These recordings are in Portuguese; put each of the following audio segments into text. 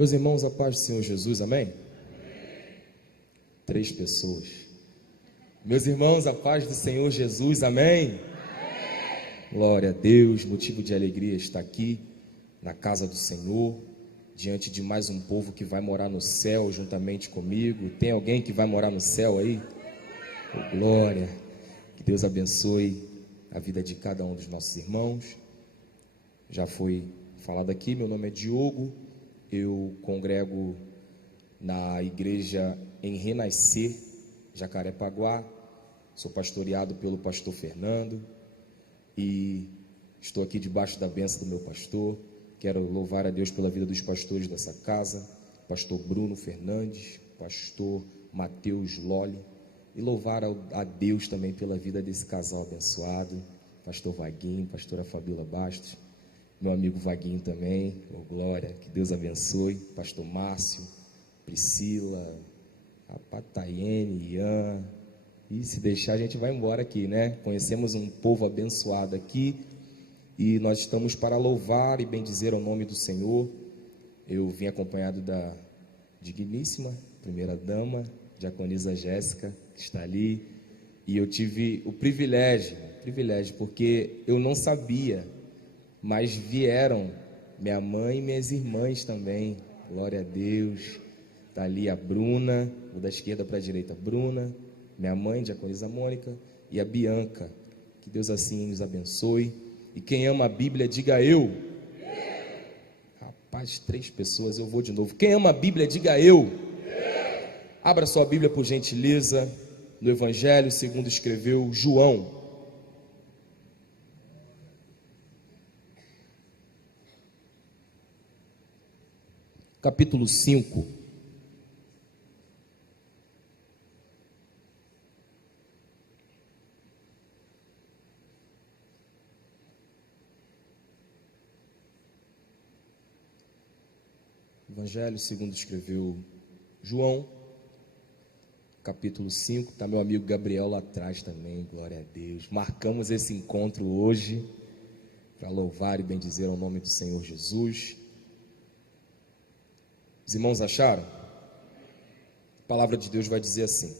Meus irmãos, a paz do Senhor Jesus, amém? 3 pessoas. Meus irmãos, a paz do Senhor Jesus, amém? Glória a Deus, motivo de alegria estar aqui na casa do Senhor, diante de mais um povo que vai morar no céu juntamente comigo. Tem alguém que vai morar no céu aí? Oh, glória! Que Deus abençoe a vida de cada um dos nossos irmãos. Já foi falado aqui, meu nome é Diogo, eu congrego na igreja em Renascer, Jacarepaguá, sou pastoreado pelo pastor Fernando e estou aqui debaixo da bênção do meu pastor. Quero louvar a Deus pela vida dos pastores dessa casa, pastor Bruno Fernandes, pastor Mateus Lolli, e louvar a Deus também pela vida desse casal abençoado, pastor Vaguinho, pastora Fabíola Bastos, meu amigo Vaguinho também, oh glória, que Deus abençoe, pastor Márcio, Priscila, a Pataiene, Ian, e se deixar a gente vai embora aqui, né? Conhecemos um povo abençoado aqui e nós estamos para louvar e bendizer o nome do Senhor. Eu vim acompanhado da digníssima primeira dama, diaconisa Jéssica, que está ali, e eu tive o privilégio, porque eu não sabia, mas vieram minha mãe e minhas irmãs também, glória a Deus. Está ali a Bruna, vou da esquerda para a direita, Bruna, minha mãe, diaconisa Mônica, e a Bianca. Que Deus assim nos abençoe. E quem ama a Bíblia, diga eu. Rapaz, 3 pessoas, eu vou de novo. Quem ama a Bíblia, diga eu. Abra sua Bíblia, por gentileza, no Evangelho segundo escreveu João. Capítulo 5. Evangelho segundo escreveu João, capítulo 5, está meu amigo Gabriel lá atrás também, glória a Deus. Marcamos esse encontro hoje para louvar e bendizer ao nome do Senhor Jesus. Os irmãos acharam? A palavra de Deus vai dizer assim: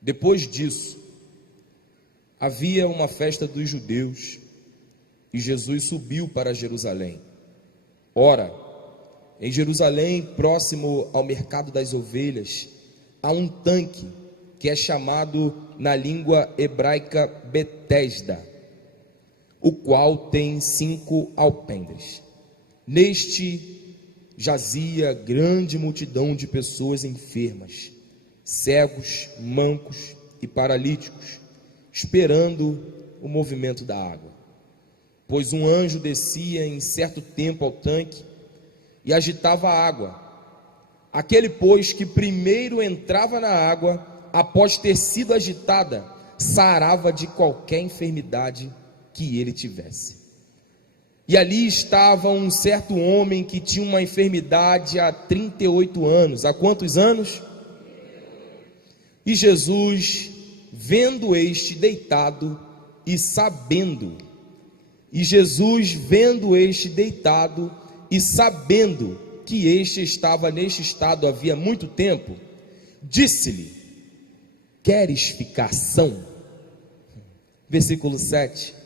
depois disso, havia uma festa dos judeus e Jesus subiu para Jerusalém. Ora, em Jerusalém, próximo ao mercado das ovelhas, há um tanque que é chamado na língua hebraica Betesda, o qual tem 5 alpendres. Neste jazia grande multidão de pessoas enfermas, cegos, mancos e paralíticos, esperando o movimento da água. Pois um anjo descia em certo tempo ao tanque e agitava a água. Aquele, pois, que primeiro entrava na água, após ter sido agitada, sarava de qualquer enfermidade que ele tivesse. E ali estava um certo homem que tinha uma enfermidade há 38 anos. Há quantos anos? E Jesus, vendo este deitado e sabendo que este estava neste estado havia muito tempo, disse-lhe: queres ficar são? Versículo 7.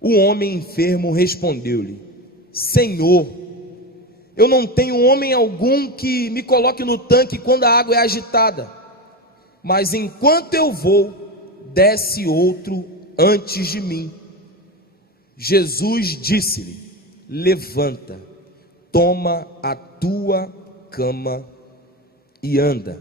O homem enfermo respondeu-lhe: Senhor, eu não tenho homem algum que me coloque no tanque quando a água é agitada, mas enquanto eu vou, desce outro antes de mim. Jesus disse-lhe: levanta, toma a tua cama e anda.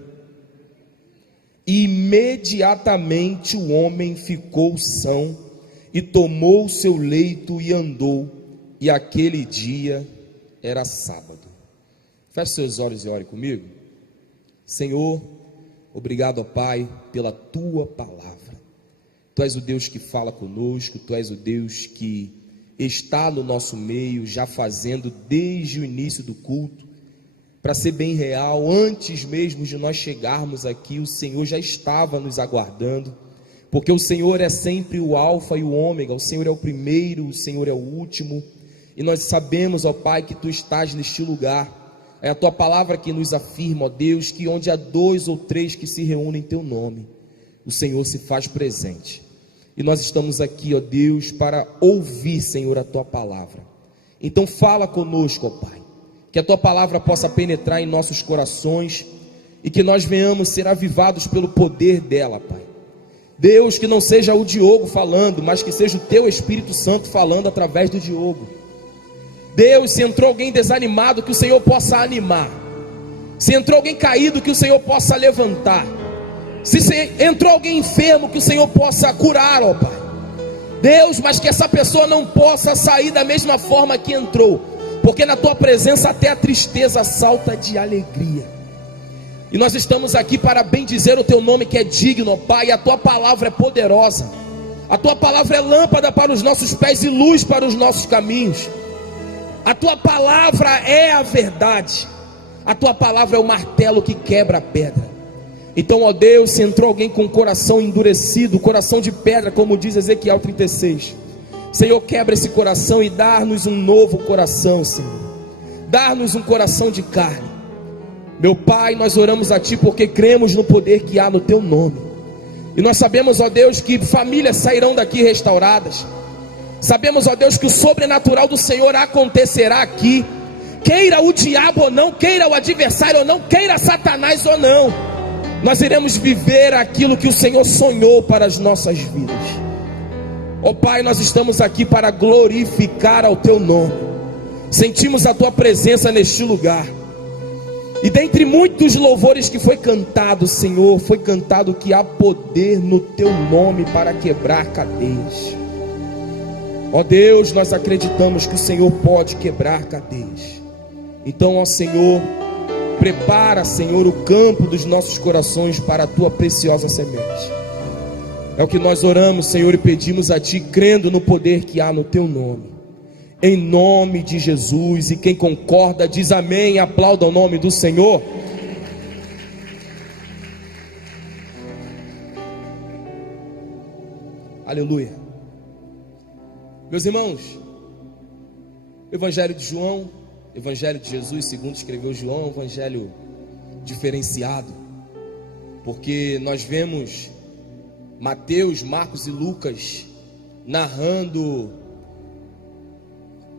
E imediatamente o homem ficou são e tomou o seu leito e andou, e aquele dia era sábado. Feche seus olhos e ore comigo. Senhor, obrigado, ó Pai, pela tua palavra. Tu és o Deus que fala conosco, Tu és o Deus que está no nosso meio, já fazendo desde o início do culto. Para ser bem real, antes mesmo de nós chegarmos aqui, o Senhor já estava nos aguardando, porque o Senhor é sempre o alfa e o ômega, o Senhor é o primeiro, o Senhor é o último, E nós sabemos, ó Pai, que Tu estás neste lugar. É a Tua palavra que nos afirma, ó Deus, que onde há 2 ou 3 que se reúnem em Teu nome, o Senhor se faz presente. E nós estamos aqui, ó Deus, para ouvir, Senhor, a Tua palavra. Então fala conosco, ó Pai, que a Tua palavra possa penetrar em nossos corações e que nós venhamos ser avivados pelo poder dela, Pai. Deus, que não seja o Diogo falando, mas que seja o Teu Espírito Santo falando através do Diogo. Deus, se entrou alguém desanimado, que o Senhor possa animar. Se entrou alguém caído, que o Senhor possa levantar. Se entrou alguém enfermo, que o Senhor possa curar, ó Pai. Deus, mas que essa pessoa não possa sair da mesma forma que entrou, porque na Tua presença até a tristeza salta de alegria. E nós estamos aqui para bendizer o Teu nome, que é digno, ó Pai. E a Tua palavra é poderosa. A Tua palavra é lâmpada para os nossos pés e luz para os nossos caminhos. A Tua palavra é a verdade. A Tua palavra é o martelo que quebra a pedra. Então, ó Deus, se entrou alguém com o coração endurecido, coração de pedra, como diz Ezequiel 36, Senhor, quebra esse coração e dá-nos um novo coração, Senhor. Dá-nos um coração de carne. Meu Pai, nós oramos a Ti porque cremos no poder que há no Teu nome. E nós sabemos, ó Deus, que famílias sairão daqui restauradas. Sabemos, ó Deus, que o sobrenatural do Senhor acontecerá aqui. Queira o diabo ou não, queira o adversário ou não, queira Satanás ou não, nós iremos viver aquilo que o Senhor sonhou para as nossas vidas. Ó Pai, nós estamos aqui para glorificar ao Teu nome. Sentimos a Tua presença neste lugar. E dentre muitos louvores que foi cantado, Senhor, foi cantado que há poder no Teu nome para quebrar cadeias. Ó Deus, nós acreditamos que o Senhor pode quebrar cadeias. Então, ó Senhor, prepara, Senhor, o campo dos nossos corações para a Tua preciosa semente. É o que nós oramos, Senhor, e pedimos a Ti, crendo no poder que há no Teu nome. Em nome de Jesus. E quem concorda diz amém e aplauda o nome do Senhor. Aleluia. Meus irmãos, o Evangelho de João, Evangelho de Jesus, segundo escreveu João, é um evangelho diferenciado, porque nós vemos Mateus, Marcos e Lucas narrando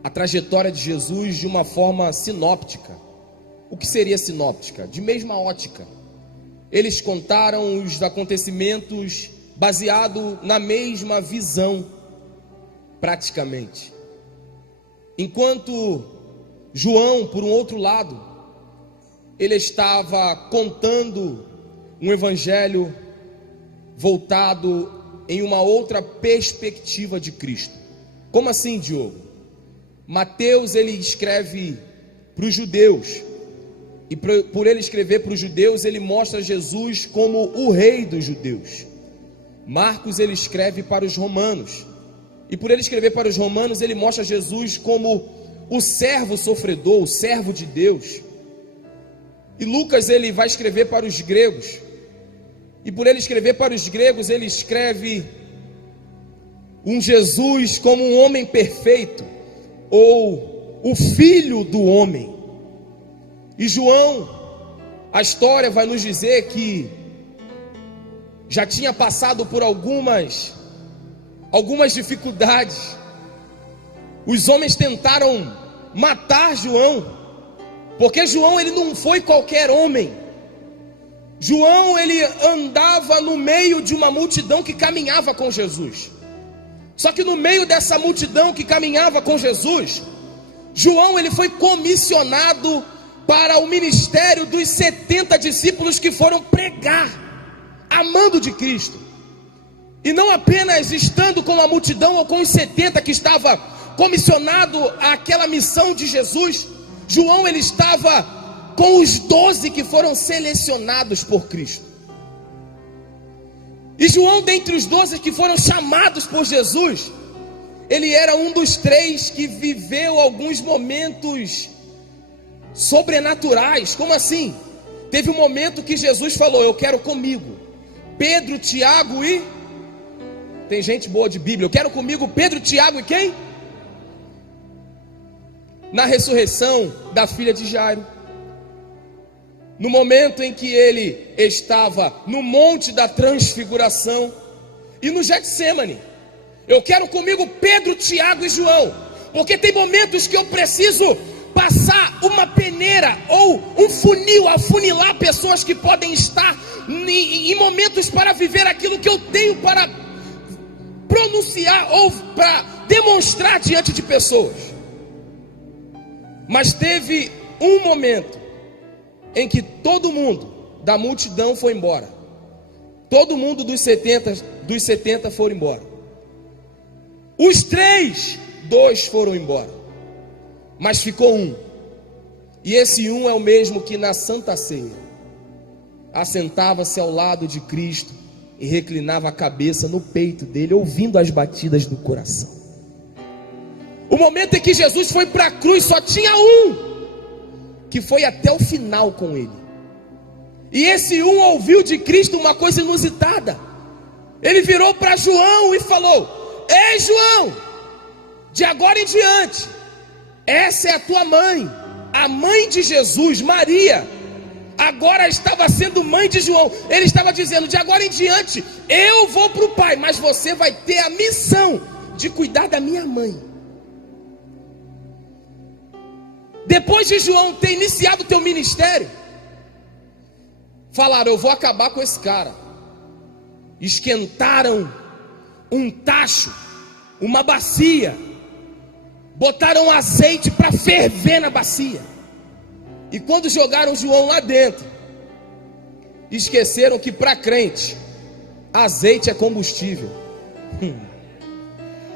a trajetória de Jesus de uma forma sinóptica. O que seria sinóptica? De mesma ótica. Eles contaram os acontecimentos baseado na mesma visão, praticamente. Enquanto João, por um outro lado, ele estava contando um evangelho voltado em uma outra perspectiva de Cristo. Como assim, Diogo? Mateus, ele escreve para os judeus, e por ele escrever para os judeus, ele mostra Jesus como o rei dos judeus. Marcos, ele escreve para os romanos, e por ele escrever para os romanos, ele mostra Jesus como o servo sofredor, o servo de Deus. E Lucas, ele vai escrever para os gregos, e por ele escrever para os gregos, ele escreve um Jesus como um homem perfeito, ou o filho do homem. E João, a história vai nos dizer que já tinha passado por algumas dificuldades. Os homens tentaram matar João, porque João, ele não foi qualquer homem. João, ele andava no meio de uma multidão que caminhava com Jesus. Só que no meio dessa multidão que caminhava com Jesus, João, ele foi comissionado para o ministério dos 70 discípulos que foram pregar, amando de Cristo. E não apenas estando com a multidão ou com os 70 que estava comissionado àquela missão de Jesus, João, ele estava com os 12 que foram selecionados por Cristo. E João, dentre os 12 que foram chamados por Jesus, ele era um dos 3 que viveu alguns momentos sobrenaturais. Como assim? Teve um momento que Jesus falou: eu quero comigo Pedro, Tiago e... Tem gente boa de Bíblia. Eu quero comigo Pedro, Tiago e quem? na ressurreição da filha de Jairo, no momento em que ele estava no Monte da Transfiguração e no Getsêmani. Eu quero comigo Pedro, Tiago e João, porque tem momentos que eu preciso passar uma peneira ou um funil, afunilar pessoas que podem estar em momentos para viver aquilo que eu tenho para pronunciar ou para demonstrar diante de pessoas. Mas teve um momento em que todo mundo da multidão foi embora. Todo mundo dos 70 foram embora. Os 2 foram embora. Mas ficou um. E esse um é o mesmo que na Santa Ceia assentava-se ao lado de Cristo e reclinava a cabeça no peito dele, ouvindo as batidas do coração. O momento em que Jesus foi para a cruz, só tinha um que foi até o final com ele. E esse um ouviu de Cristo uma coisa inusitada. Ele virou para João e falou: ei João, de agora em diante, essa é a tua mãe, a mãe de Jesus, Maria. Agora estava sendo mãe de João. Ele estava dizendo: de agora em diante eu vou para o Pai, mas você vai ter a missão de cuidar da minha mãe. Depois de João ter iniciado o teu ministério, falaram: eu vou acabar com esse cara. Esquentaram um tacho, uma bacia, botaram azeite para ferver na bacia. E quando jogaram João lá dentro, esqueceram que para crente azeite é combustível.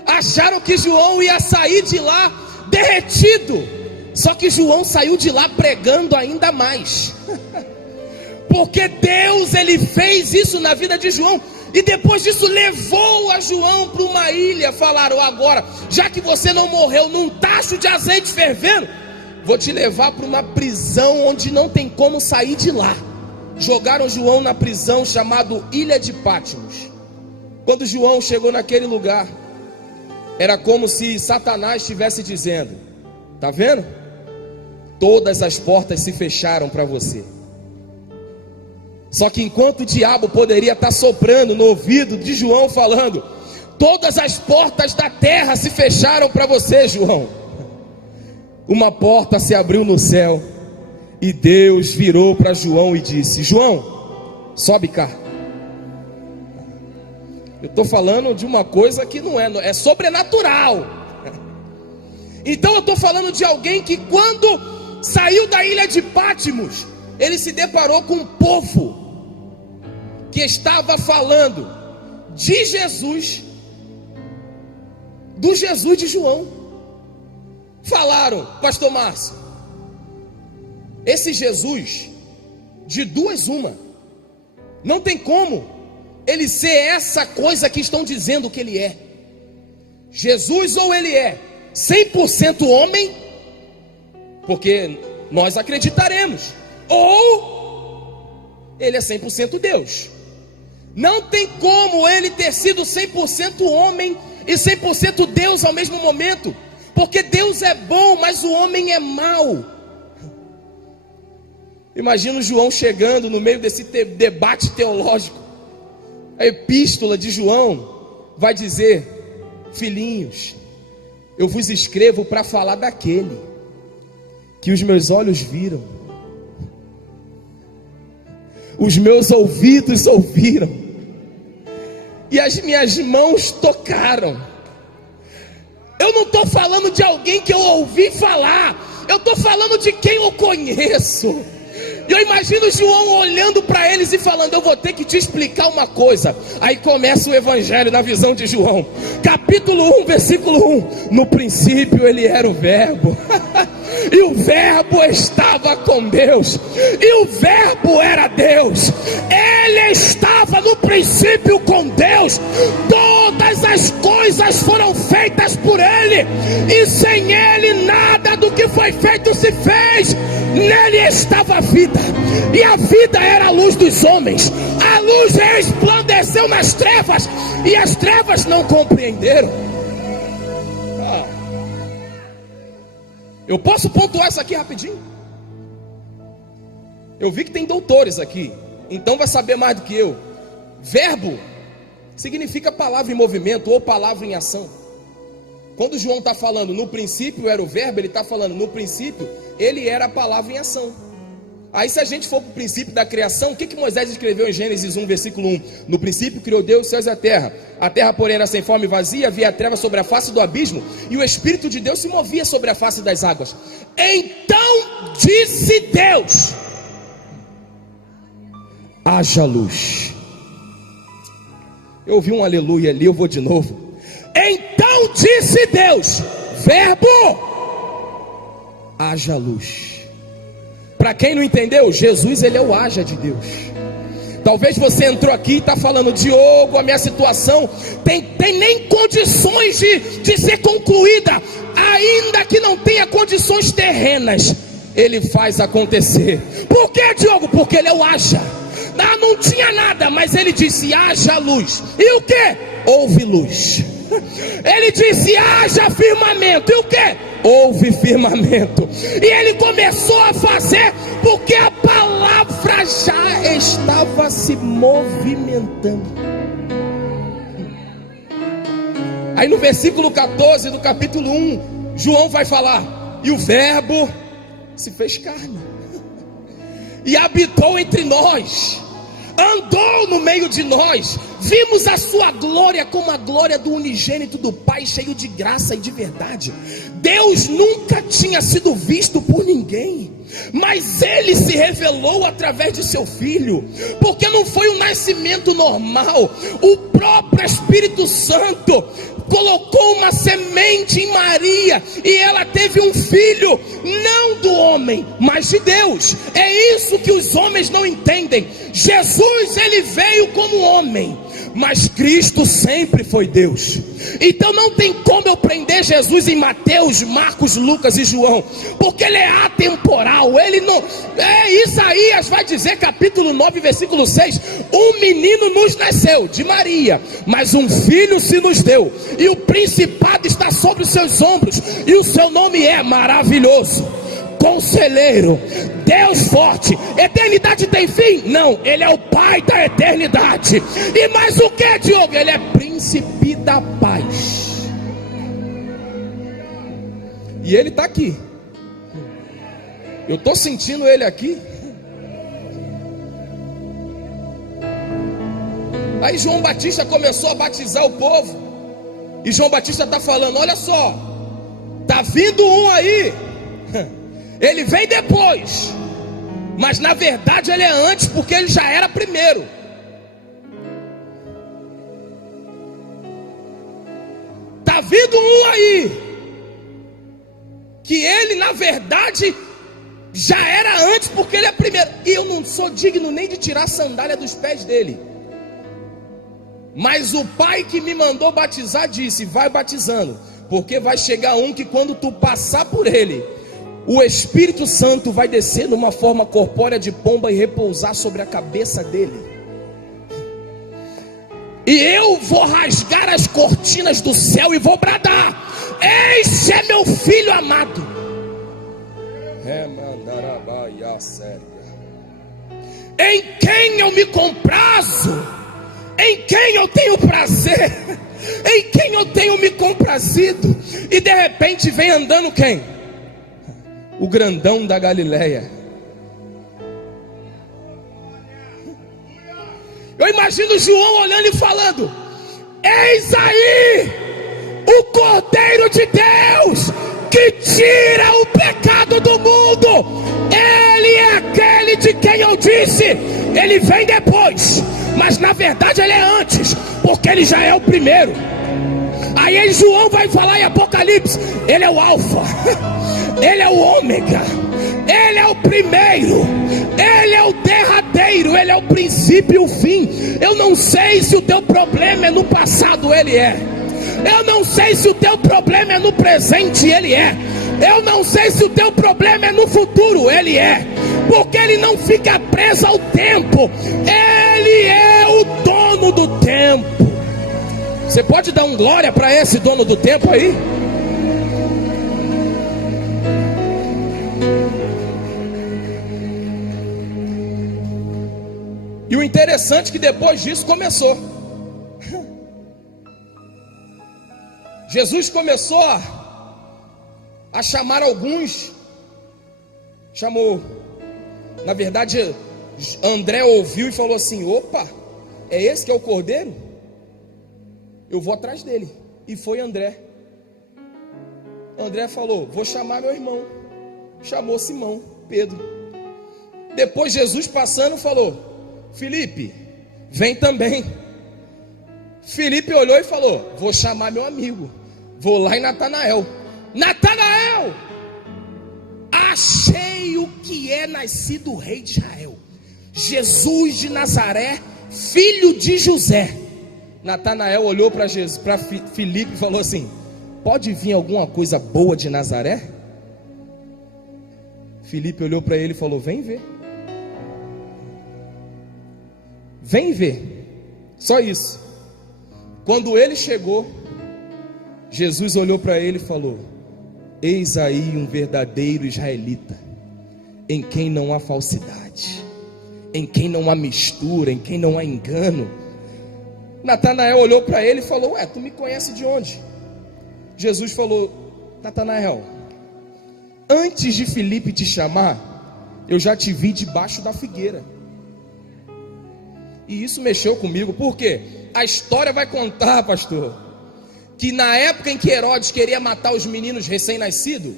Acharam que João ia sair de lá derretido. Só que João saiu de lá pregando ainda mais. Porque Deus, ele fez isso na vida de João. E depois disso levou a João para uma ilha. Falaram: agora, já que você não morreu num tacho de azeite fervendo, vou te levar para uma prisão onde não tem como sair de lá. Jogaram João na prisão chamada Ilha de Patmos. Quando João chegou naquele lugar, era como se Satanás estivesse dizendo: tá vendo? Todas as portas se fecharam para você. Só que enquanto o diabo poderia estar soprando no ouvido de João, falando: todas as portas da terra se fecharam para você, João, uma porta se abriu no céu. E Deus virou para João e disse: João, sobe cá. Eu estou falando de uma coisa que não é sobrenatural. Então eu estou falando de alguém que, quando saiu da ilha de Patmos, ele se deparou com um povo que estava falando de Jesus, do Jesus de João. Falaram: pastor Márcio, esse Jesus, de duas uma, não tem como ele ser essa coisa que estão dizendo que ele é. Jesus, ou ele é 100% homem, porque nós acreditaremos, ou ele é 100% Deus. Não tem como ele ter sido 100% homem e 100% Deus ao mesmo momento, porque Deus é bom, mas o homem é mau. Imagina o João chegando no meio desse debate teológico. A epístola de João vai dizer: filhinhos, eu vos escrevo para falar daquele que os meus olhos viram, os meus ouvidos ouviram, e as minhas mãos tocaram. Eu não estou falando de alguém que eu ouvi falar, eu estou falando de quem eu conheço. Eu imagino João olhando para eles e falando: eu vou ter que te explicar uma coisa. Aí começa o evangelho na visão de João, capítulo 1, versículo 1. No princípio ele era o verbo, e o verbo estava com Deus, e o verbo era Deus. Ele estava no princípio com Deus. Todas as coisas foram feitas por ele, e sem ele nada do que foi feito se fez. Nele estava a vida, e a vida era a luz dos homens. A luz resplandeceu nas trevas, e as trevas não compreenderam. Eu posso pontuar isso aqui rapidinho? Eu vi que tem doutores aqui, então vai saber mais do que eu. Verbo significa palavra em movimento ou palavra em ação. Quando João está falando no princípio era o verbo, ele está falando no princípio ele era a palavra em ação. Aí se a gente for para o princípio da criação, o que Moisés escreveu em Gênesis 1, versículo 1? No princípio criou Deus os céus e a terra, porém era sem forma e vazia, havia trevas sobre a face do abismo, e o Espírito de Deus se movia sobre a face das águas. Então disse Deus: haja luz. Eu ouvi um aleluia ali, eu vou de novo. Então disse Deus, verbo, haja luz. Para quem não entendeu, Jesus ele é o haja de Deus. Talvez você entrou aqui e está falando: Diogo, a minha situação tem nem condições de ser concluída, ainda que não tenha condições terrenas. Ele faz acontecer. Por que, Diogo? Porque ele é o haja. Não tinha nada, mas ele disse: haja luz. E o que? Houve luz. Ele disse: haja firmamento. E o que? Houve firmamento. E ele começou a fazer, porque a palavra já estava se movimentando. Aí no versículo 14 do capítulo 1, João vai falar: e o verbo se fez carne e habitou entre nós, andou no meio de nós, vimos a sua glória como a glória do unigênito do Pai, cheio de graça e de verdade. Deus nunca tinha sido visto por ninguém, mas ele se revelou através de seu filho, porque não foi um nascimento normal. O próprio Espírito Santo colocou uma semente em Maria, e ela teve um filho, não do homem, mas de Deus. É isso que os homens não entendem. Jesus, ele veio como homem, mas Cristo sempre foi Deus. Então não tem como eu prender Jesus em Mateus, Marcos, Lucas e João, porque ele é atemporal. Ele não Isaías vai dizer, capítulo 9, versículo 6: um menino nos nasceu de Maria, mas um filho se nos deu, e o principado está sobre os seus ombros, e o seu nome é Maravilhoso, Conselheiro, Deus Forte. Eternidade tem fim? Não, ele é o Pai da eternidade. E mais o que, Diogo? Ele é Príncipe da Paz. E ele está aqui. Eu estou sentindo ele aqui. Aí João Batista começou a batizar o povo, e João Batista está falando: olha só, está vindo um aí, ele vem depois, mas na verdade ele é antes, porque ele já era primeiro. Está vindo um aí, que ele na verdade já era antes, porque ele é primeiro. E eu não sou digno nem de tirar a sandália dos pés dele, mas o Pai que me mandou batizar disse: vai batizando, porque vai chegar um que quando tu passar por ele, o Espírito Santo vai descer numa forma corpórea de pomba e repousar sobre a cabeça dele. E eu vou rasgar as cortinas do céu e vou bradar: este é meu filho amado, em quem eu me comprazo, em quem eu tenho prazer, em quem eu tenho me comprazido. E de repente vem andando quem? O grandão da Galileia. Eu imagino João olhando e falando: eis aí o Cordeiro de Deus que tira o pecado do mundo. Ele é aquele de quem eu disse: ele vem depois, mas na verdade ele é antes, porque ele já é o primeiro. Aí João vai falar em Apocalipse: ele é o alfa, ele é o ômega, ele é o primeiro, ele é o derradeiro, ele é o princípio e o fim. Eu não sei se o teu problema é no passado, ele é. Eu não sei se o teu problema é no presente, ele é. Eu não sei se o teu problema é no futuro, ele é. Porque ele não fica preso ao tempo, ele é o dono do tempo. Você pode dar um glória para esse dono do tempo aí? E o interessante é que depois disso começou. Jesus começou a chamar alguns. Chamou. Na verdade, André ouviu e falou assim: opa, é esse que é o cordeiro? Eu vou atrás dele. E foi André. André falou: vou chamar meu irmão. Chamou Simão, Pedro. Depois Jesus passando falou: Felipe, vem também. Felipe olhou e falou: vou chamar meu amigo. Vou lá em Natanael. Natanael, achei o que é nascido o rei de Israel, Jesus de Nazaré, filho de José. Natanael olhou para Felipe e falou assim: pode vir alguma coisa boa de Nazaré? Felipe olhou para ele e falou: vem ver. Vem ver. Só isso. Quando ele chegou, Jesus olhou para ele e falou: eis aí um verdadeiro israelita, em quem não há falsidade, em quem não há mistura, em quem não há engano. Natanael olhou para ele e falou: ué, tu me conhece de onde? Jesus falou: Natanael, antes de Felipe te chamar, eu já te vi debaixo da figueira. E isso mexeu comigo, porque a história vai contar, pastor, que na época em que Herodes queria matar os meninos recém-nascidos,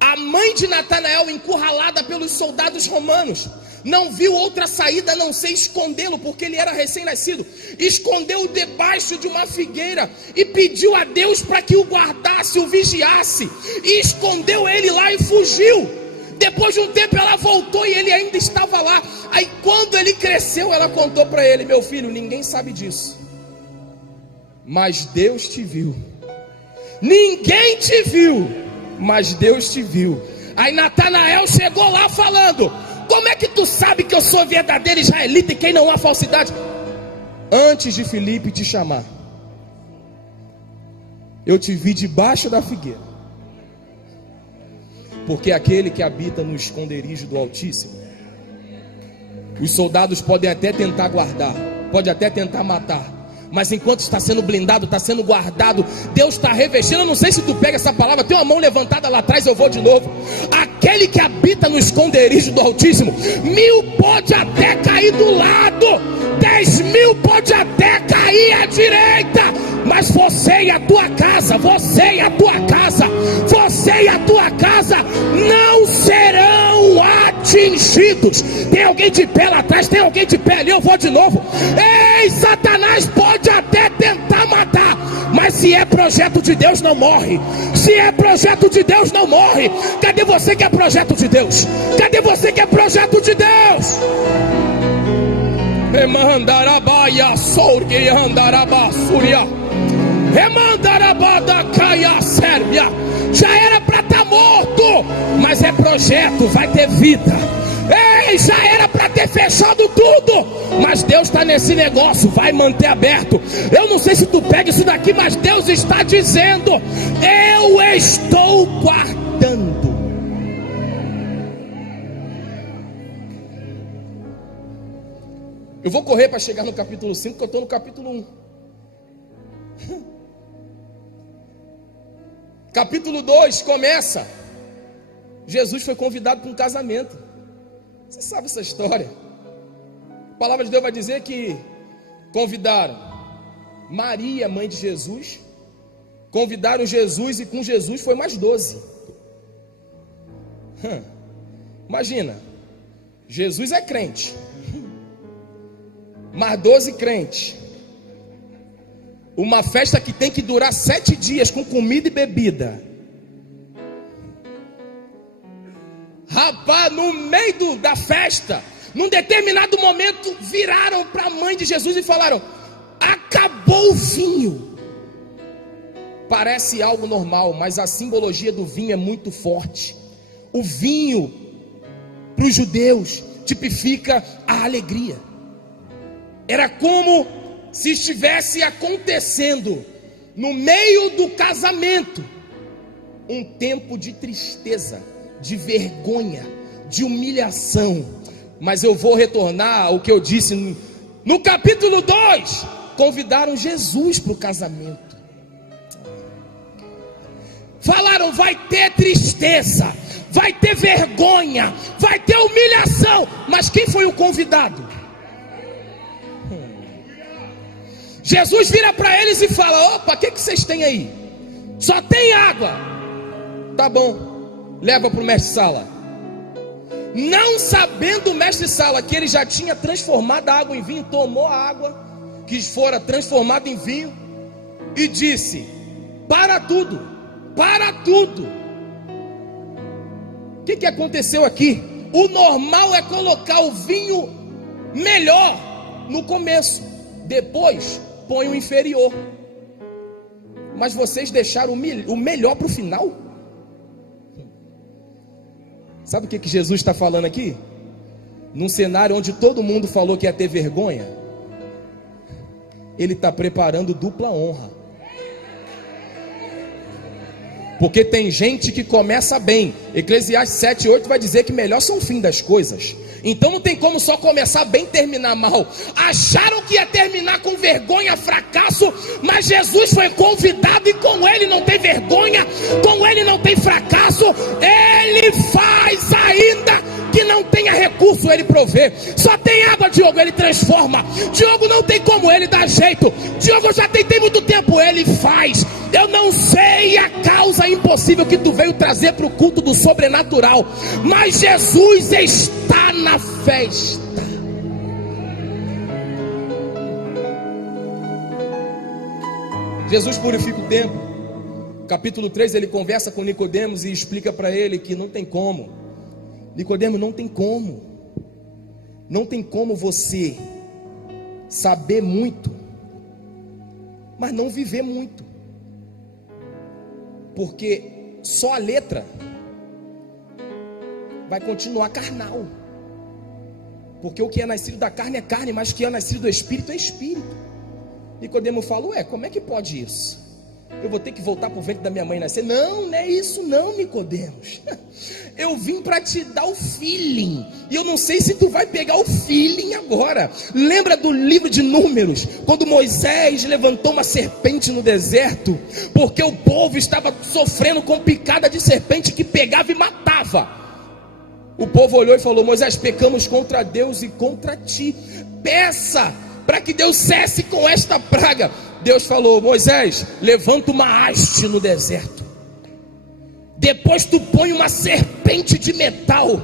a mãe de Natanael, encurralada pelos soldados romanos, não viu outra saída a não ser escondê-lo, porque ele era recém-nascido. Escondeu-o debaixo de uma figueira e pediu a Deus para que o guardasse, o vigiasse, e escondeu ele lá e fugiu. Depois de um tempo ela voltou e ele ainda estava lá. Aí quando ele cresceu, ela contou para ele: meu filho, ninguém sabe disso, mas Deus te viu. Ninguém te viu, mas Deus te viu. Aí Natanael chegou lá falando: como é que tu sabe que eu sou verdadeiro israelita e quem não há falsidade? Antes de Felipe te chamar, eu te vi debaixo da figueira. Porque aquele que habita no esconderijo do Altíssimo, os soldados podem até tentar guardar, pode até tentar matar, mas enquanto está sendo blindado, está sendo guardado, Deus está revestindo. Eu não sei se tu pega essa palavra, tem uma mão levantada lá atrás, eu vou de novo. Aquele que habita no esconderijo do Altíssimo, 1000 pode até cair do lado, 10.000 pode até cair à direita, mas você e a tua casa, você e a tua casa, você e a tua casa não serão atingidos. Tem alguém de pé lá atrás, tem alguém de pé ali, eu vou de novo. Ei, Satanás pode até tentar matar, mas se é projeto de Deus, não morre. Se é projeto de Deus, não morre. Cadê você que é projeto de Deus? Cadê você que é projeto de Deus? Remandarabaia, sorgue, andarabassuria. Remandarabada, caia, Sérvia. Já era para estar morto, mas é projeto, vai ter vida. Ei, já era para ter fechado tudo, mas Deus está nesse negócio, vai manter aberto. Eu não sei se tu pega isso daqui, mas Deus está dizendo: eu estou guardando. Eu vou correr para chegar no capítulo 5, porque eu estou no capítulo 1. Capítulo 2 começa: Jesus foi convidado para um casamento. Você sabe essa história? A palavra de Deus vai dizer que convidaram Maria, mãe de Jesus, convidaram Jesus, e com Jesus foi mais 12. Imagina, Jesus é crente, mais 12 crentes. Uma festa que tem que durar 7 dias com comida e bebida. Rapaz, no meio da festa, num determinado momento, viraram para a mãe de Jesus e falaram: acabou o vinho. Parece algo normal, mas a simbologia do vinho é muito forte. O vinho, para os judeus, tipifica a alegria. Era como se estivesse acontecendo no meio do casamento um tempo de tristeza, de vergonha, de humilhação. Mas eu vou retornar ao que eu disse no capítulo 2. Convidaram Jesus para o casamento. Falaram, vai ter tristeza, vai ter vergonha, vai ter humilhação. Mas quem foi o convidado? Jesus vira para eles e fala, opa, o que vocês têm aí? Só tem água. Tá bom, leva para o mestre-sala. Não sabendo o mestre-sala que ele já tinha transformado a água em vinho, tomou a água que fora transformada em vinho e disse, para tudo. Para tudo. O que aconteceu aqui? O normal é colocar o vinho melhor no começo, depois põe o inferior. Mas vocês deixaram o melhor para o final? Sabe o que Jesus está falando aqui? Num cenário onde todo mundo falou que ia ter vergonha, Ele está preparando dupla honra. Porque tem gente que começa bem. Eclesiastes 7:8 vai dizer que melhor são o fim das coisas. Então não tem como só começar bem e terminar mal. Acharam que ia terminar com vergonha, fracasso, mas Jesus foi convidado e com ele não tem vergonha, com ele não tem fracasso. Ele faz ainda que não tenha recurso, ele provê. Só tem água, Diogo, ele transforma. Diogo, não tem como, ele dá jeito. Diogo, eu já tentei muito tempo, ele faz. Eu não sei a causa impossível que tu veio trazer para o culto do sobrenatural, mas Jesus está na festa. Jesus purifica o tempo. Capítulo 3, ele conversa com Nicodemos e explica para ele que não tem como. Nicodemo, não tem como. Não tem como você saber muito, mas não viver muito. Porque só a letra vai continuar carnal. Porque o que é nascido da carne é carne, mas o que é nascido do Espírito é Espírito. Nicodemo falou, como é que pode isso? Eu vou ter que voltar para o ventre da minha mãe e nascer? Não, não é isso não, Nicodemos. Eu vim para te dar o feeling, e eu não sei se tu vai pegar o feeling agora. Lembra do livro de Números, quando Moisés levantou uma serpente no deserto, porque o povo estava sofrendo com picada de serpente que pegava e matava. O povo olhou e falou, Moisés, pecamos contra Deus e contra ti, peça para que Deus cesse com esta praga. Deus falou, Moisés, levanta uma haste no deserto, depois tu põe uma serpente de metal,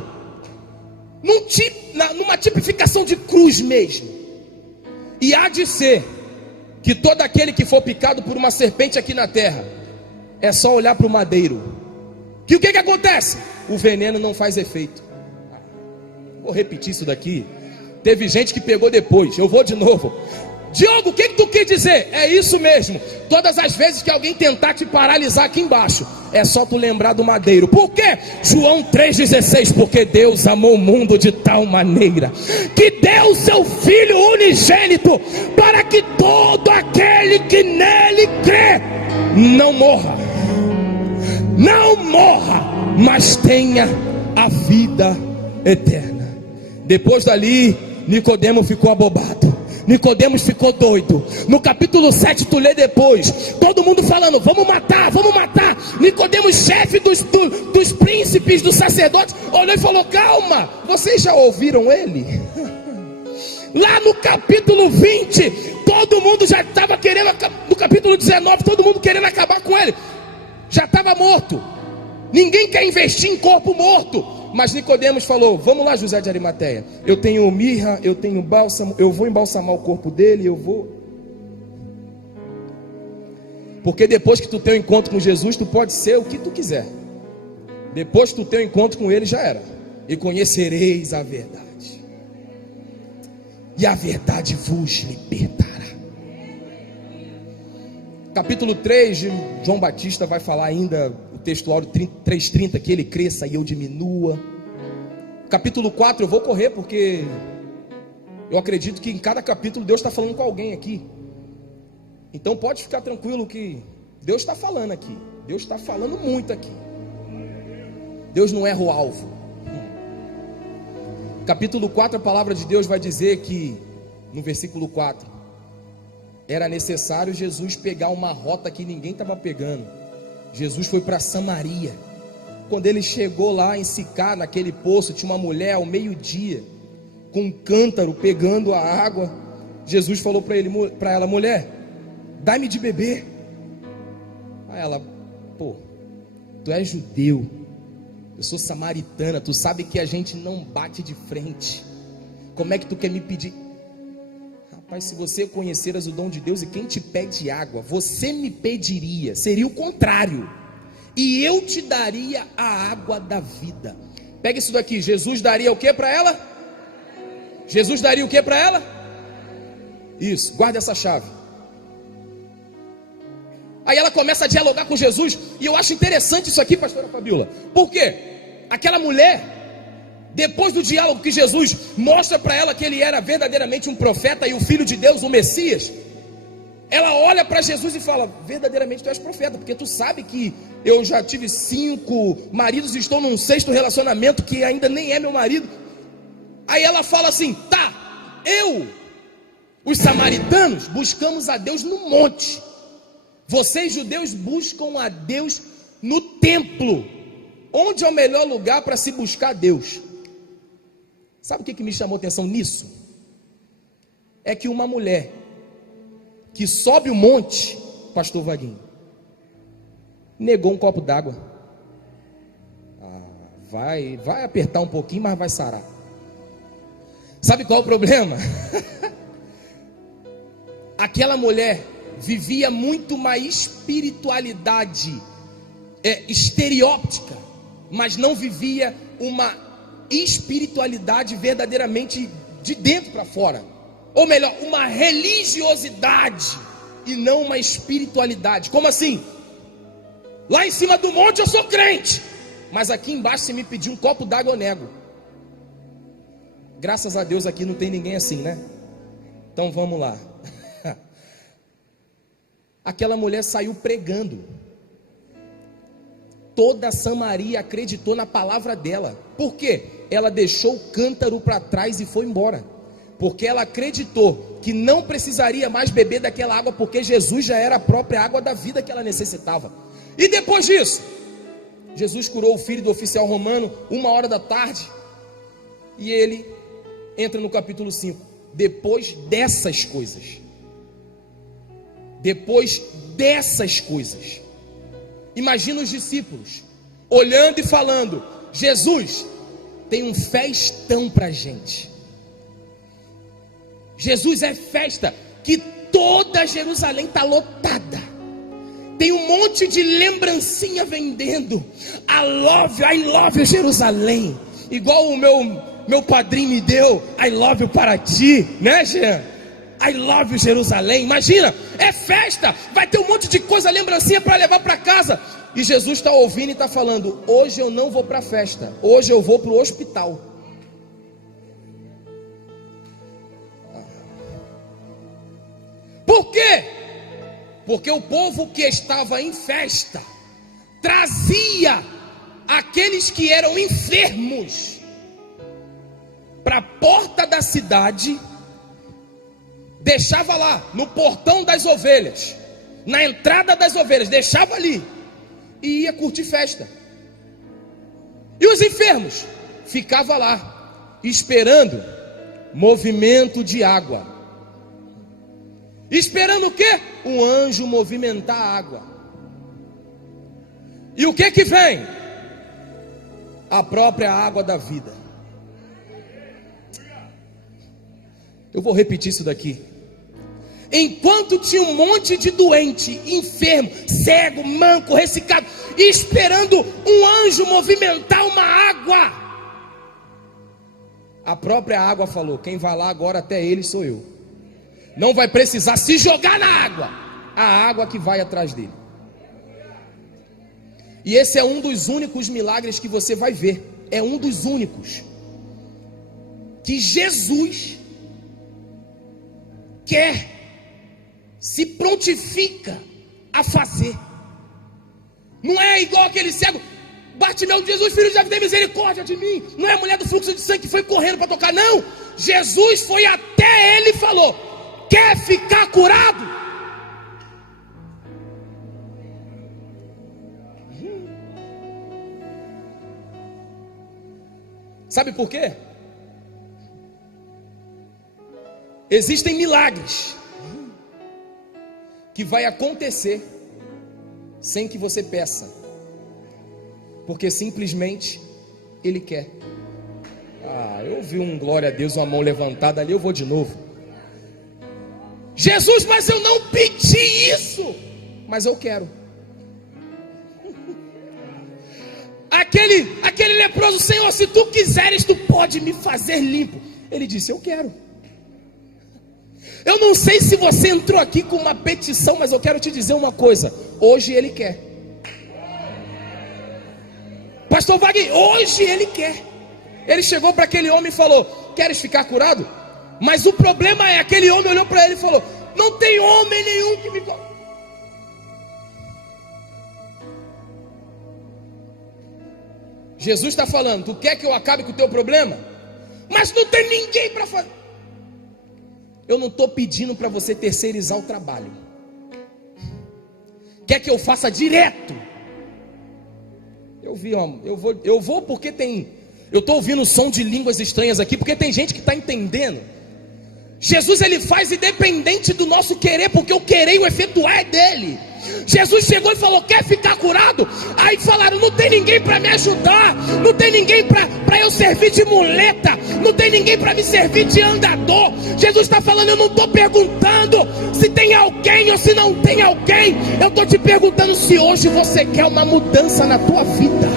numa tipificação de cruz mesmo, e há de ser que todo aquele que for picado por uma serpente aqui na terra, é só olhar para o madeiro, que o que acontece? O veneno não faz efeito. Vou repetir isso daqui, teve gente que pegou depois, eu vou de novo. Diogo, o que tu quer dizer? É isso mesmo. Todas as vezes que alguém tentar te paralisar aqui embaixo, é só tu lembrar do madeiro. Por quê? João 3,16. Porque Deus amou o mundo de tal maneira que deu seu Filho unigênito, para que todo aquele que nele crê não morra, mas tenha a vida eterna. Depois dali, Nicodemo ficou abobado. Nicodemos ficou doido. No capítulo 7 tu lê depois, todo mundo falando, vamos matar. Nicodemos, chefe dos príncipes, dos sacerdotes, olhou e falou, calma, vocês já ouviram ele? Lá no capítulo 20, todo mundo já estava querendo, no capítulo 19, todo mundo querendo acabar com ele. Já estava morto. Ninguém quer investir em corpo morto. Mas Nicodemos falou, vamos lá, José de Arimateia, eu tenho mirra, eu tenho bálsamo, eu vou embalsamar o corpo dele, porque depois que tu tem um encontro com Jesus, tu pode ser o que tu quiser. Depois que tu tem um encontro com ele, já era. E conhecereis a verdade, e a verdade vos libertará. Capítulo 3 de João Batista vai falar ainda, o textuário 3:30, que ele cresça e eu diminua. Capítulo 4 eu vou correr, porque eu acredito que em cada capítulo Deus está falando com alguém aqui. Então pode ficar tranquilo que Deus está falando aqui. Deus está falando muito aqui. Deus não erra o alvo. Capítulo 4, a palavra de Deus vai dizer que, no versículo 4, era necessário Jesus pegar uma rota que ninguém estava pegando. Jesus foi para Samaria. Quando ele chegou lá em Sicá, naquele poço, tinha uma mulher ao meio-dia, com um cântaro pegando a água. Jesus falou para ela, mulher, dá-me de beber. Aí ela, pô, tu és judeu, eu sou samaritana, tu sabe que a gente não bate de frente, como é que tu quer me pedir? Rapaz, se você conheceras o dom de Deus e quem te pede água, você me pediria, seria o contrário, e eu te daria a água da vida. Pega isso daqui, Jesus daria o que para ela? Jesus daria o que para ela? Isso, guarda essa chave. Aí ela começa a dialogar com Jesus, e eu acho interessante isso aqui, pastora Fabiola. Por quê? Aquela mulher, depois do diálogo que Jesus mostra para ela que ele era verdadeiramente um profeta e o Filho de Deus, o Messias, ela olha para Jesus e fala, verdadeiramente tu és profeta, porque tu sabe que eu já tive 5 maridos e estou num 6º relacionamento que ainda nem é meu marido. Aí ela fala assim, tá, os samaritanos buscamos a Deus no monte, vocês judeus buscam a Deus no templo. Onde é o melhor lugar para se buscar a Deus? Sabe o que me chamou atenção nisso? É que uma mulher que sobe o monte, pastor Vaguinho, negou um copo d'água. Vai apertar um pouquinho, mas vai sarar. Sabe qual é o problema? Aquela mulher vivia muito uma espiritualidade estereótica, mas não vivia uma espiritualidade verdadeiramente de dentro para fora, ou melhor, uma religiosidade e não uma espiritualidade. Como assim? Lá em cima do monte eu sou crente, mas aqui embaixo se me pedir um copo d'água eu nego. Graças a Deus aqui não tem ninguém assim, né? Então vamos lá. Aquela mulher saiu pregando. Toda Samaria acreditou na palavra dela. Por quê? Ela deixou o cântaro para trás e foi embora. Porque ela acreditou que não precisaria mais beber daquela água, porque Jesus já era a própria água da vida que ela necessitava. E depois disso, Jesus curou o filho do oficial romano, 1h da tarde, e ele entra no capítulo 5. Depois dessas coisas, imagina os discípulos olhando e falando, Jesus, tem um festão para gente. Jesus é festa, que toda Jerusalém está lotada. Tem um monte de lembrancinha vendendo. I love Jerusalém. Igual o meu padrinho me deu, I love para ti, né, Jean? I love Jerusalém. Imagina, é festa, vai ter um monte de coisa, lembrancinha para levar para casa. E Jesus está ouvindo e está falando, hoje eu não vou para a festa, hoje eu vou para o hospital. Por quê? Porque o povo que estava em festa trazia aqueles que eram enfermos para a porta da cidade, deixava lá no portão das ovelhas, na entrada das ovelhas, deixava ali e ia curtir festa. E os enfermos ficavam lá esperando movimento de água. Esperando o quê? Um anjo movimentar a água. E o que vem? A própria água da vida. Eu vou repetir isso daqui. Enquanto tinha um monte de doente, enfermo, cego, manco, ressecado, esperando um anjo movimentar uma água, a própria água falou, quem vai lá agora até ele sou eu. Não vai precisar se jogar na água, a água que vai atrás dele. E esse é um dos únicos milagres que você vai ver. É um dos únicos que Jesus se prontifica a fazer. Não é igual aquele cego, Bartimeu, Jesus, filho de Davi, tem misericórdia de mim. Não é a mulher do fluxo de sangue que foi correndo para tocar, não. Jesus foi até ele e falou: quer ficar curado? Sabe por quê? Existem milagres que vai acontecer sem que você peça, porque simplesmente Ele quer. Eu vi um glória a Deus, uma mão levantada ali, eu vou de novo. Jesus, mas eu não pedi isso, mas eu quero. Aquele leproso: Senhor, se tu quiseres, tu pode me fazer limpo. Ele disse: eu quero. Eu não sei se você entrou aqui com uma petição, mas eu quero te dizer uma coisa: hoje Ele quer. Pastor Wagner, hoje Ele quer. Ele chegou para aquele homem e falou: queres ficar curado? Mas o problema é, aquele homem olhou para ele e falou: não tem homem nenhum que me... Jesus está falando: tu quer que eu acabe com o teu problema? Mas não tem ninguém para fazer. Eu não estou pedindo para você terceirizar o trabalho. Quer que eu faça direto? Eu vou porque tem... Eu estou ouvindo o som de línguas estranhas aqui, porque tem gente que está entendendo. Jesus, Ele faz independente do nosso querer, porque o querer e o efetuar é dele. Jesus chegou e falou: quer ficar curado? Aí falaram: não tem ninguém para me ajudar, não tem ninguém para eu servir de muleta, não tem ninguém para me servir de andador. Jesus está falando: eu não estou perguntando se tem alguém ou se não tem alguém, eu estou te perguntando se hoje você quer uma mudança na tua vida.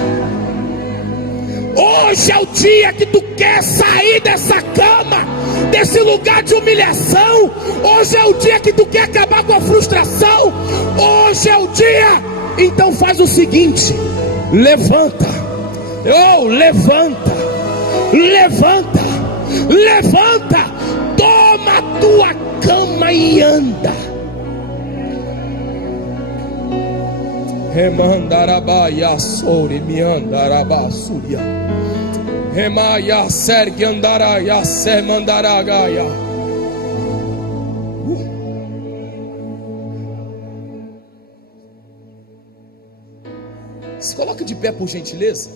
Hoje é o dia que tu quer sair dessa cama, desse lugar de humilhação. Hoje é o dia que tu quer acabar com a frustração. Hoje é o dia. Então faz o seguinte: levanta. Levanta. Levanta. Levanta. Toma a tua cama e anda. Remandarabaia sori mi andarabasuria. Remaya sergue andaraia se mandaragaia. Se coloca de pé, por gentileza.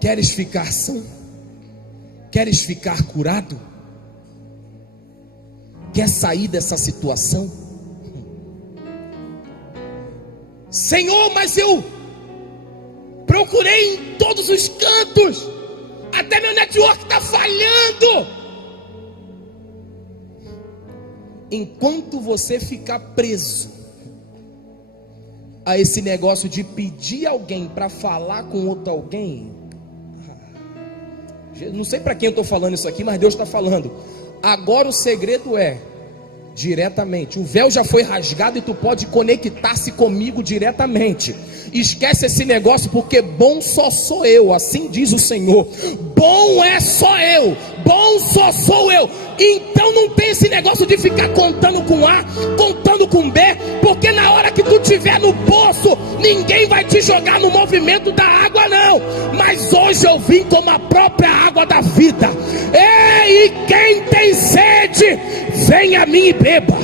Queres ficar são? Queres ficar curado? Quer sair dessa situação? Senhor, mas eu procurei em todos os cantos, até meu network está falhando. Enquanto você ficar preso a esse negócio de pedir alguém para falar com outro alguém, não sei para quem eu estou falando isso aqui, mas Deus está falando. Agora o segredo é diretamente. O véu já foi rasgado e tu pode conectar-se comigo diretamente. Esquece esse negócio, porque bom só sou eu, assim diz o Senhor. Bom é só eu, bom só sou eu. Então não tem esse negócio de ficar contando com A, contando com B, porque na hora que tu estiver no poço, ninguém vai te jogar no movimento da água, não. Mas hoje eu vim como a própria água da vida. Ei, quem tem sede, vem a mim e beba.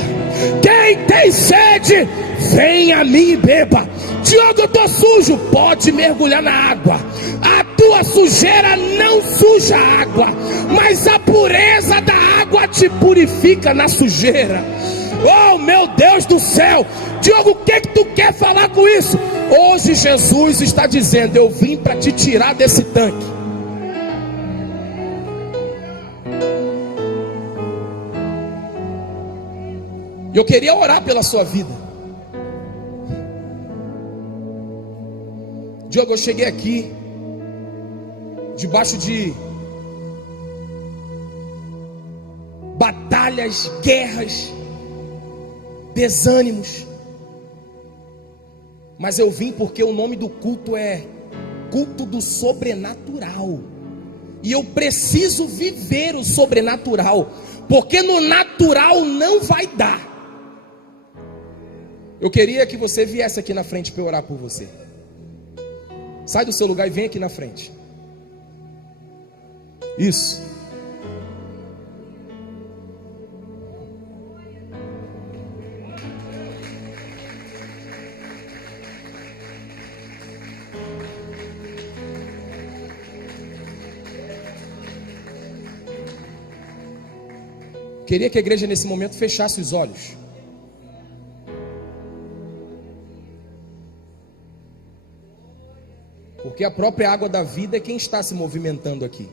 Quem tem sede, vem a mim e beba. Diogo, eu estou sujo, pode mergulhar na água. A tua sujeira não suja a água, mas a pureza da água te purifica na sujeira. Oh meu Deus do céu, Diogo, o que tu quer falar com isso? Hoje Jesus está dizendo: eu vim para te tirar desse tanque. Eu queria orar pela sua vida. Diogo, eu cheguei aqui debaixo de batalhas, guerras, desânimos, mas eu vim porque o nome do culto é culto do sobrenatural, e eu preciso viver o sobrenatural, porque no natural não vai dar. Eu queria que você viesse aqui na frente para eu orar por você. Sai do seu lugar e vem aqui na frente. Isso. Queria que a igreja nesse momento fechasse os olhos. Porque a própria água da vida é quem está se movimentando aqui.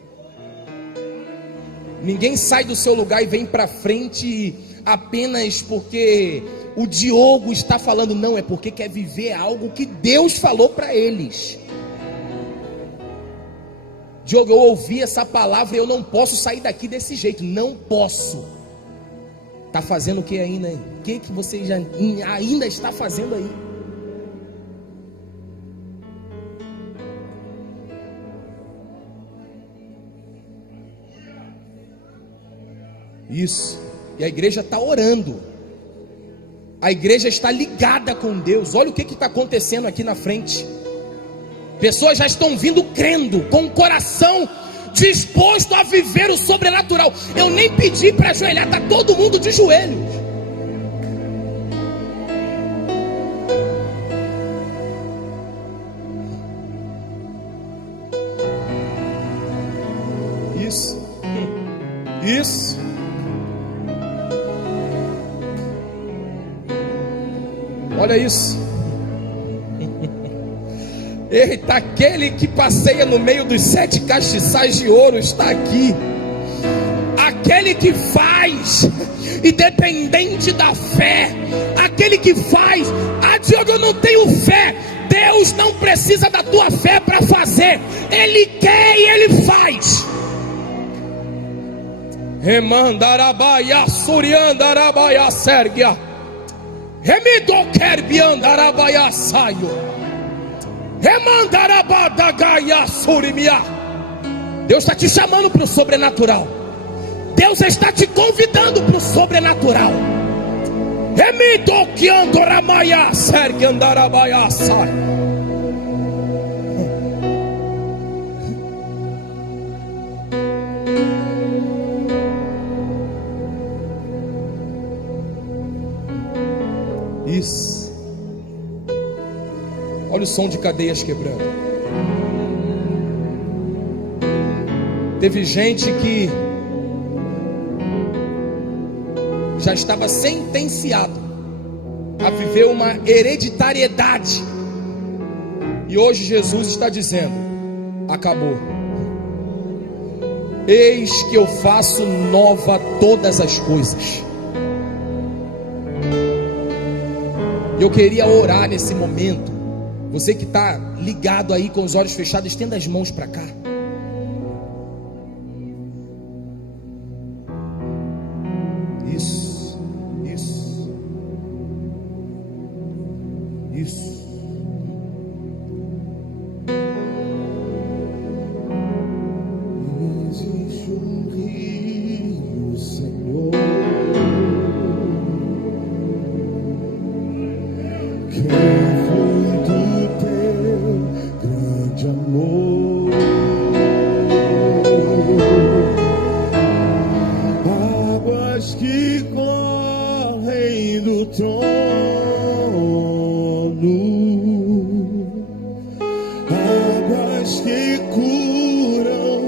Ninguém sai do seu lugar e vem para frente apenas porque o Diogo está falando. Não, é porque quer viver algo que Deus falou para eles. Diogo, eu ouvi essa palavra e eu não posso sair daqui desse jeito. Não posso. Está fazendo o que ainda? O que você ainda está fazendo aí? Isso. E a igreja está orando. A igreja está ligada com Deus. Olha o que está acontecendo aqui na frente. Pessoas já estão vindo crendo, com o coração disposto a viver o sobrenatural. Eu nem pedi para ajoelhar, está todo mundo de joelhos. Isso. Isso. Olha isso. Eita, aquele que passeia no meio dos 7 castiçais de ouro está aqui. Aquele que faz, independente da fé. Aquele que faz. Ah, Diogo, eu não tenho fé. Deus não precisa da tua fé para fazer. Ele quer e Ele faz. Remandarabaia, suriandarabaia, sérgia. Remido kerbiandarabaia, saio. Deus está te chamando para o sobrenatural. Deus está te convidando para o sobrenatural. Isso. Olha o som de cadeias quebrando. Teve gente que já estava sentenciado a viver uma hereditariedade. E hoje Jesus está dizendo: acabou. Eis que eu faço nova todas as coisas. Eu queria orar nesse momento. Você que está ligado aí com os olhos fechados, estenda as mãos para cá. Isso, isso, isso. Existe um rio, Senhor, que de amor, águas que correm do trono, águas que curam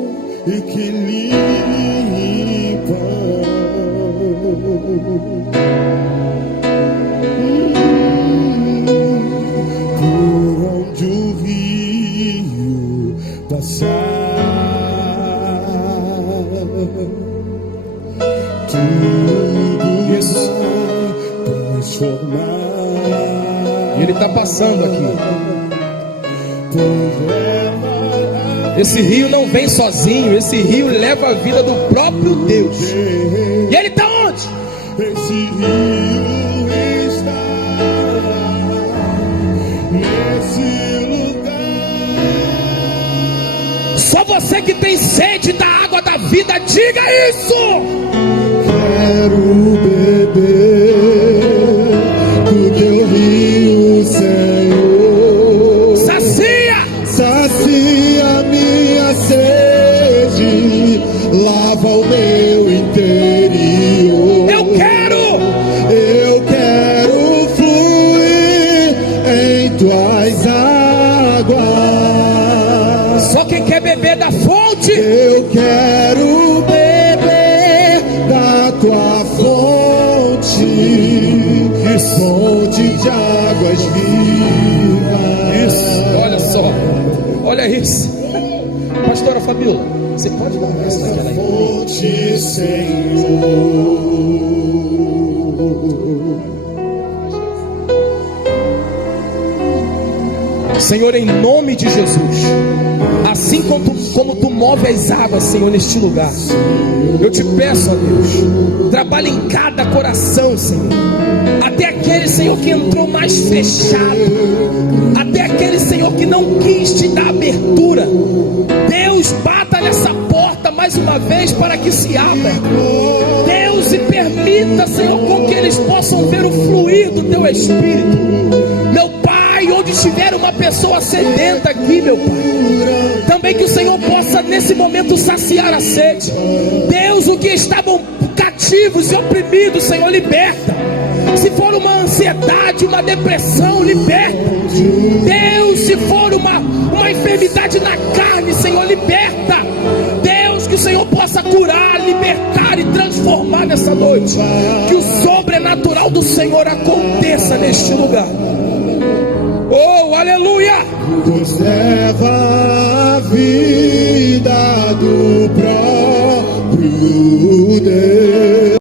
e que limpam. Por onde o rio passar, tudo Isso. vai transformar. E Ele está passando aqui. Pois leva Esse rio não vem sozinho. Esse rio leva a vida do próprio Deus. E Ele está onde? esse rio está nesse lugar. Só você que tem sede da água da vida, diga isso. quero beber do teu rio, Senhor. Sacia minha sede, lava o meu interior. Eu quero fluir em tuas águas. Só quem quer beber da fonte. Eu quero beber da tua fonte, fonte de águas vivas. Olha só, olha isso. Pastora Fabiola, você pode colocar isso naquela aí? Fonte, Senhor. Senhor, em nome de Jesus, assim como tu move as águas, Senhor, neste lugar, eu te peço, ó Deus, trabalhe em cada coração, Senhor, até aquele, Senhor, que entrou mais fechado, até aquele, Senhor, que não quis te dar abertura. Deus, bata nessa porta mais uma vez para que se abra. Deus, e permita, Senhor, com que eles possam ver o fluir do teu Espírito. Meu Pai, onde estiver uma pessoa sedenta aqui, meu Pai, também que o Senhor possa nesse momento saciar a sede. Deus, o que estavam cativos e oprimidos, Senhor, liberta. Se for uma ansiedade, uma depressão, liberta. Deus, se for uma enfermidade na carne, Senhor, liberta. Deus, que o Senhor possa curar, libertar e transformar nessa noite. Que o sobrenatural do Senhor aconteça neste lugar. Oh, aleluia! Pois leva a vida do próprio Deus.